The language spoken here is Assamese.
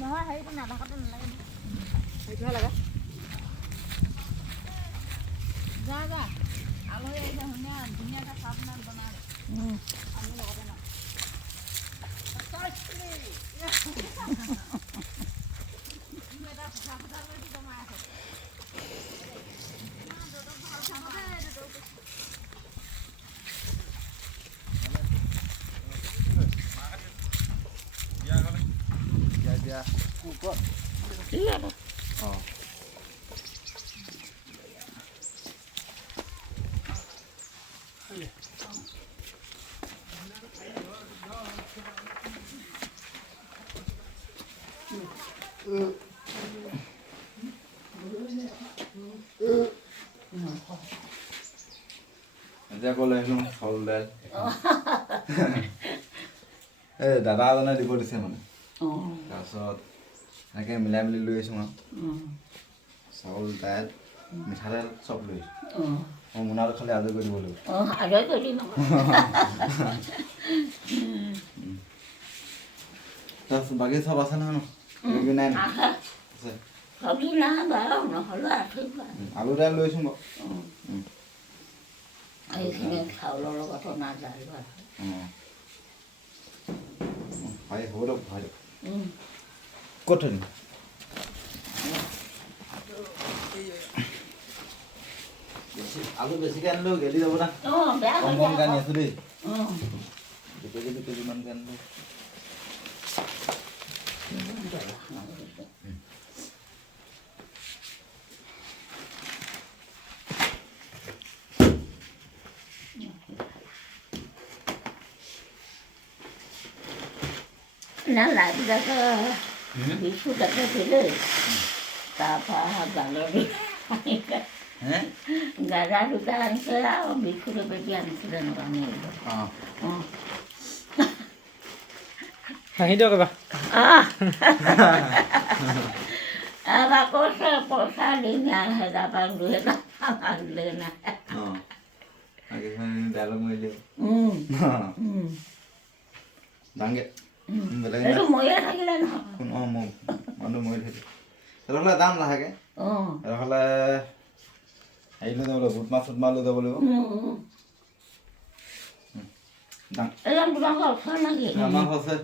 নহয় হেৰিটো নাথাকোঁতে নালাগে সেইটোহে লাগে যা যা আলহী আহিছে ধুনীয়াকৈ চাহ বনাই বনাই আমি লগতে না দিয়া কুকুৰ অঁ এতিয়া ক'লে আহিলোঁ চাউল দাইল এই দাদা এজনে দিব দিছে মানে তাৰপিছত এনেকৈ মিলাই মেলি লৈ আহিছোঁ আৰু চাউল দাইল মিঠাতেল চব লৈ মই মোনাটো খালি আজৰি কৰি দিব লাগিব তাৰপিছত বাকী চব আছে নহয় ন নাই আছে আলু দাইল লৈ আহিছোঁ বাৰু চাউলৰ লগত নাযায় অঁ হয় হ'ব দিয়ক হয় দিয়ক ক'ত থৈ দিম আলু বেছিকৈ আনিলেও গেলি যাব না কম কমকৈ আনি আছোঁ দেই কেজিমানকৈ আনিলোঁ না লাইবিলাকে বিছু তাতে দিলে তাৰপৰা গাজৰ গাজা দুটা আনিছে আৰু বিছুটো বেটি আনিছিলে এনেকুৱা আনি অঁ হাঁহি দিয়ক এবাৰ এবাৰ কৈছে পইচা দিম 1000 পৰা 2000 আনিলে নাই অঁ ডাইলগ মাৰিলে ডাঙে বেলেগ এইটো মৰিয়ে থাকিলে নহয় অঁ মই মানুহ মৰি থাকিলোঁ সেইটোফালে দাম লাহেকৈ সেইটোফালে হেৰি লৈ যাব লাগিব বুট মাছ চুট মাছ লৈ যাব লাগিব এজন তোমালোকৰ ওচৰ নেকি আমাৰ আছে